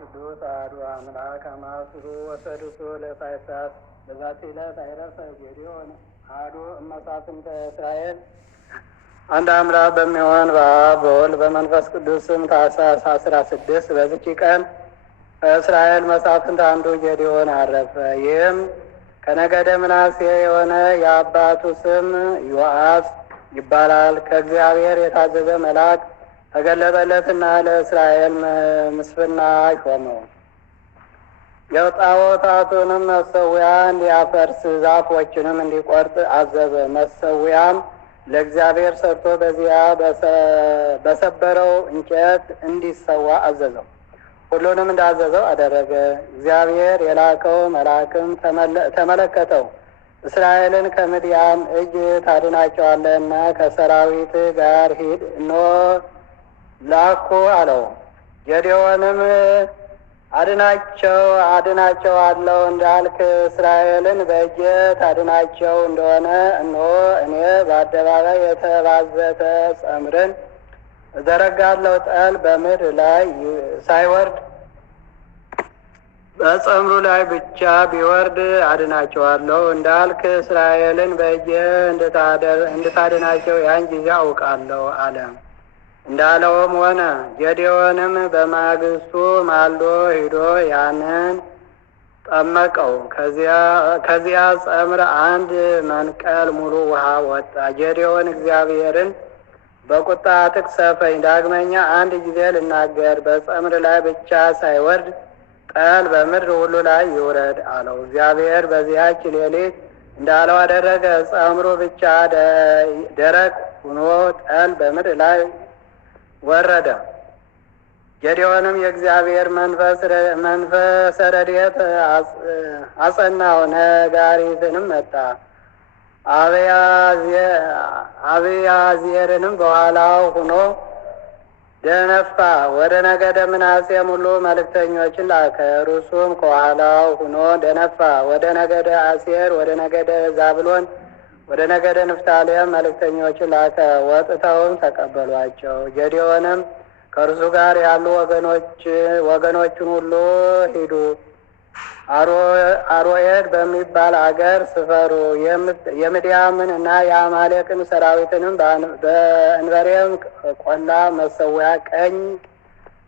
ቅዱስ አሐዱ አምላክ አማስሩ ወሰዱሱ ለሳይሳት በዛቲ ዕለት አይረፈ ጌዴዎን አሐዱ እመሳፍንተ እስራኤል። አንድ አምላክ በሚሆን በአብ በወልድ በመንፈስ ቅዱስ ስም ታኅሳስ 16 በዚች ቀን ከእስራኤል መሳፍንት አንዱ ጌዴዎን አረፈ። ይህም ከነገደ ምናሴ የሆነ የአባቱ ስም ዮአስ ይባላል። ከእግዚአብሔር የታዘዘ መልአክ ተገለጠለትና ለእስራኤል ምስፍና ሾመው። የጣዖታቱንም መሠዊያ እንዲያፈርስ ዛፎችንም እንዲቆርጥ አዘዘ። መሠዊያም ለእግዚአብሔር ሰርቶ በዚያ በሰበረው እንጨት እንዲሰዋ አዘዘው። ሁሉንም እንዳዘዘው አደረገ። እግዚአብሔር የላከው መልአክም ተመለከተው። እስራኤልን ከምድያም እጅ ታድናቸዋለህና ከሰራዊት ጋር ሂድ፣ እነሆ ላኩ አለው። ጌዴዎንም አድናቸዋለሁ እንዳልክ እስራኤልን በእጄ ታድናቸው እንደሆነ እነሆ እኔ በአደባባይ የተባዘተ ጸምርን እዘረጋለሁ። ጠል በምድር ላይ ሳይወርድ በጸምሩ ላይ ብቻ ቢወርድ አድናቸዋለሁ እንዳልክ እስራኤልን በእጄ እንድታድናቸው ያን ጊዜ አውቃለሁ አለ። እንዳለውም ሆነ። ጌዴዎንም በማግስቱ ማልዶ ሂዶ ያንን ጠመቀው። ከዚያ ጸምር አንድ መንቀል ሙሉ ውሃ ወጣ። ጌዴዎን እግዚአብሔርን በቁጣ አትቅሰፈኝ፣ ዳግመኛ አንድ ጊዜ ልናገር፣ በጸምር ላይ ብቻ ሳይወርድ ጠል በምድር ሁሉ ላይ ይውረድ አለው። እግዚአብሔር በዚያች ሌሊት እንዳለው አደረገ። ጸምሩ ብቻ ደረቅ ሆኖ ጠል በምድር ላይ ወረደ። ጌዴዎንም የእግዚአብሔር መንፈሰ ረድኤት አጸናው። ነጋሪትንም መጣ። አብያዜርንም በኋላው ሆኖ ደነፋ። ወደ ነገደ ምናሴም ሁሉ መልእክተኞችን ላከ። እርሱም ከኋላው ሆኖ ደነፋ። ወደ ነገደ አሴር፣ ወደ ነገደ ዛብሎን፣ ወደ ነገደ ንፍታሌም መልእክተኞችን ላከ። ወጥተውም ተቀበሏቸው። ጌዴዎንም ከእርሱ ጋር ያሉ ወገኖችን ሁሉ ሂዱ፣ አሮኤድ በሚባል አገር ስፈሩ፣ የምድያምን እና የአማሌቅን ሰራዊትንም በእንበሬም ቆላ መሠዊያ ቀኝ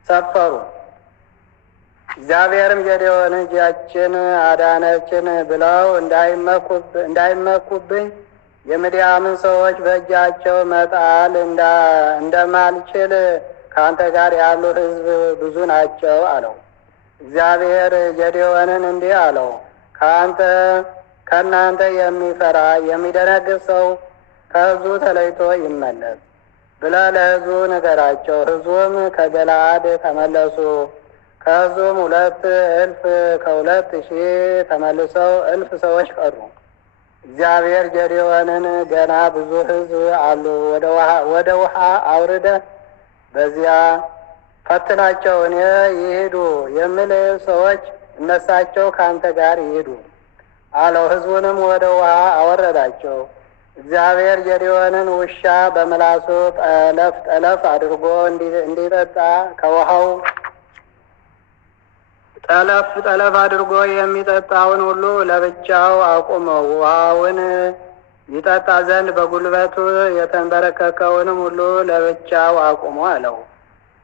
ሰፈሩ። እግዚአብሔርም ጌዴዎን እጃችን አዳነችን ብለው እንዳይመኩብኝ የምድያምን ሰዎች በእጃቸው መጣል እንደማልችል ከአንተ ጋር ያሉ ሕዝብ ብዙ ናቸው አለው። እግዚአብሔር ጌዴዎንን እንዲህ አለው፣ ከእናንተ የሚፈራ የሚደነግጥ ሰው ከሕዝቡ ተለይቶ ይመለስ ብለህ ለሕዝቡ ንገራቸው። ሕዝቡም ከገለዓድ ተመለሱ። ከሕዝቡም 2,000 ከ2,000 ተመልሰው 1,000 ሰዎች ቀሩ። እግዚአብሔር ጌዴዎንን ገና ብዙ ሕዝብ አሉ፣ ወደ ውሃ አውርደህ በዚያ ፈትናቸው፣ እኔ ይሄዱ የምል ሰዎች እነሳቸው ከአንተ ጋር ይሄዱ አለው። ሕዝቡንም ወደ ውሃ አወረዳቸው። እግዚአብሔር ጌዴዎንን ውሻ በምላሱ ጠለፍ አድርጎ እንዲጠጣ ከውሃው ጠለፍ አድርጎ የሚጠጣውን ሁሉ ለብቻው አቁመው፣ ውሃውን ይጠጣ ዘንድ በጉልበቱ የተንበረከከውንም ሁሉ ለብቻው አቁሞ አለው።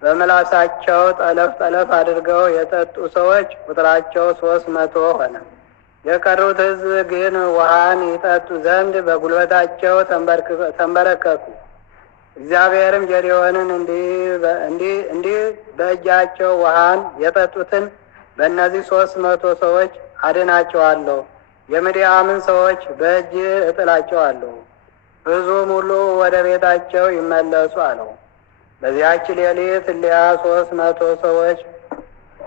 በምላሳቸው ጠለፍ አድርገው የጠጡ ሰዎች ቁጥራቸው 300 ሆነ። የቀሩት ሕዝብ ግን ውሃን ይጠጡ ዘንድ በጉልበታቸው ተንበረከኩ። እግዚአብሔርም ጌዴዎንን እንዲህ በእጃቸው ውሃን የጠጡትን በእነዚህ 300 ሰዎች አድናቸዋለሁ፣ የምድያምን ሰዎች በእጅ እጥላቸዋለሁ፣ ሕዝቡም ሁሉ ወደ ቤታቸው ይመለሱ አለው። በዚያች ሌሊት እሊያ 300 ሰዎች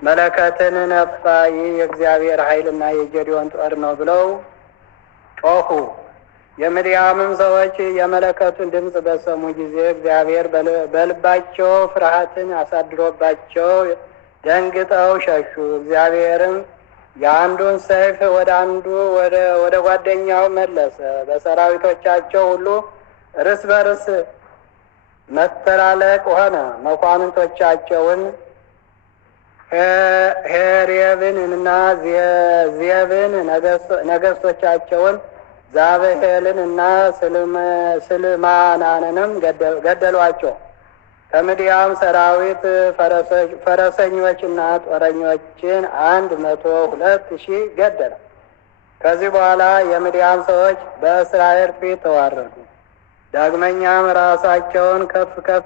መለከትን ነፋ፣ ይህ የእግዚአብሔር ኃይልና የጌዴዎን ጦር ነው ብለው ጮኹ። የምድያምም ሰዎች የመለከቱን ድምፅ በሰሙ ጊዜ እግዚአብሔር በልባቸው ፍርሃትን አሳድሮባቸው ደንግጠው ሸሹ። እግዚአብሔርም የአንዱን ሰይፍ ወደ አንዱ ወደ ጓደኛው መለሰ። በሰራዊቶቻቸው ሁሉ እርስ በርስ መተላለቅ ሆነ። መኳንንቶቻቸውን ሄሬብን እና ዜብን ነገስቶቻቸውን ዛብሄልን እና ስልማናንንም ገደሏቸው። ከምድያም ሰራዊት ፈረሰኞችና ጦረኞችን 102,000 ገደለ። ከዚህ በኋላ የምድያም ሰዎች በእስራኤል ፊት ተዋረዱ። ዳግመኛም ራሳቸውን ከፍ ከፍ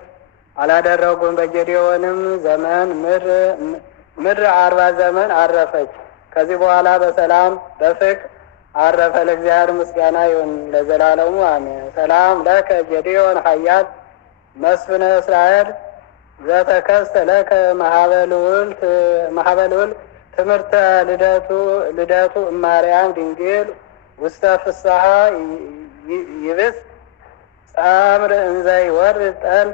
አላደረጉም። በጌዴዎንም ዘመን ምድር 40 ዘመን አረፈች። ከዚህ በኋላ በሰላም በፍቅር አረፈ። ለእግዚአብሔር ምስጋና ይሁን ለዘላለሙ አሜን። ሰላም ለከ ጌዴዎን ኃያል መስፍነ እስራኤል ዘተከስተ ለከ ማህበልውል ትምህርተ ልደቱ እማርያም ድንግል ውስተ ፍስሐ ይብስ ጸምር እንዘ ይወርድ ጠል።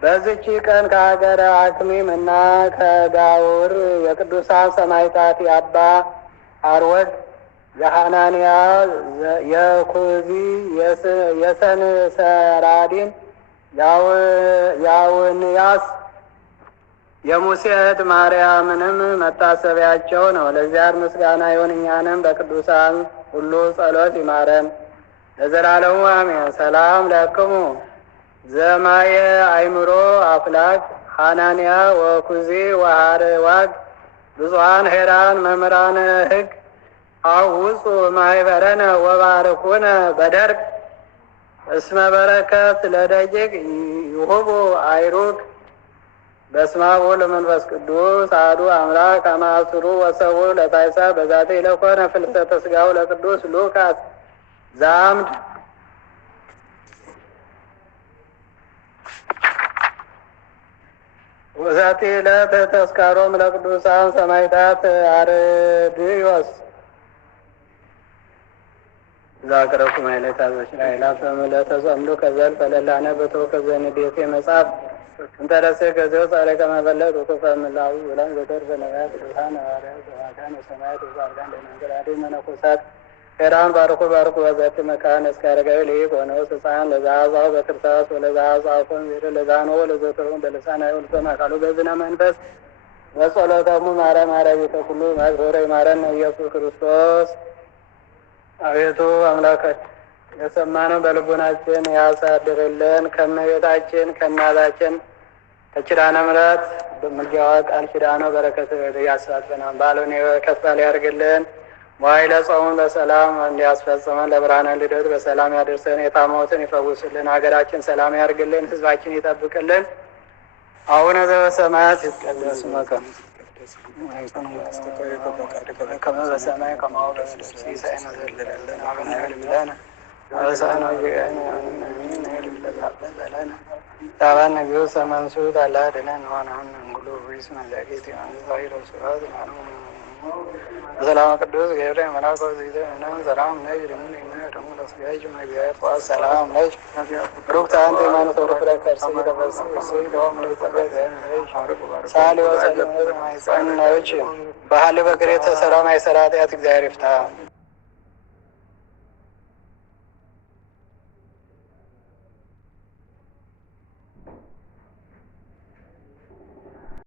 በዚች ቀን ከሀገረ አክሚም እና ከጋውር የቅዱሳን ሰማዕታት የአባ አርወድ የሐናንያ የኩዚ የሰንሰራዲን ያውንያስ የሙሴ እህት ማርያምንም መታሰቢያቸው ነው። ለእግዚአብሔር ምስጋና ይሁን፣ እኛንም በቅዱሳን ሁሉ ጸሎት ይማረን ለዘላለሙ አሜን። ሰላም ለክሙ ዘማየ አይምሮ አፍላክ ሐናንያ ወኩዚ ወሃርዋግ ብፁዓን ሄራን መምህራነ ሕግ አውፁ ማይበረነ ወባርኩነ በደርግ እስመ በረከት ለደቂቅ ይሁቡ አይሩግ። በስመ አብ ወወልድ ወመንፈስ ቅዱስ አሐዱ አምላክ አማስሩ ወሰቡ ለታይሳ በዛቴ ለኮነ ፍልሰተ ሥጋው ለቅዱስ ሉቃስ ዛምድ ወዛቴ ዕለት ተስካሮም ለቅዱሳን ሰማዕታት አርድዮስ ዛቅረኩ ማይለት አዘሽራይላ ፈምለተ ጸምዱ ከዘል ፈለላነ በቶ ከዘንዴቴ መጽሐፍ እንተረሰ ከዚው ጻረቀ መበለት ወተፈምላው ወላን ዘተር በነቢያት ቅዱሳን ሐዋርያት ሰባክያን ወሰማዕታት ወጻድቃን ደናግል መነኮሳት ሄራን ባርኩ በዛቲ መካነ እስከ አረጋዊ ልይቅ ወነውስ ሕፃን ለዛዛው በክርስቶስ ወለዛዛፎን ዜር ለዛኖ ለዘተሩን በልሳን አይሁን በማካሉ በዝነ መንፈስ በጸሎተሙ ማረ ቤተ ኩሉ ማዝሆረ ይማረን ኢየሱስ ክርስቶስ። አቤቱ አምላካችን የሰማነው በልቡናችን ያሳድርልን። ከእመቤታችን ከእናታችን ከኪዳነ ምሕረት በምልጃዋ ቃል ኪዳኗ በረከት ያሳትፈናል። ባሉን ከፍ ያድርግልን። መዋዕለ ጾሙን በሰላም እንዲያስፈጽመን ለብርሃነ ልደቱ በሰላም ያደርሰን። የታመሙትን ይፈውስልን። ሀገራችን ሰላም ያድርግልን። ሕዝባችን ይጠብቅልን። አቡነ ዘበሰማያት ይትቀደስ ስምከ ከመ በሰማይ ከማሁ በምድር ሲሳየነ ዘለለነ ሀበነ ለነ አበሳነ ወጌጋየነ ዘለነ ታባነ ጊዮስ መንሱት አላደለን ሆነን እንጉሉ ሪስ መላጌት ዛይሮ ስራት ሰላም ቅዱስ ገብርኤል መልአክ ወዘይዘ እናም ሰላም ነይ ደሙን ደሙ ለስጋጅ መግቢያት ዋስ ሰላም ነይ ሩክታ አንተ ሃይማኖት ወረፈረ ከርሰ ይደበስ ሰይ ደም ለተበዘ ሳሊ ወሰለም ማይጸናዎች ባህል በግሬተ ሰላም አይሰራት ያት እግዚአብሔር ይፍታ።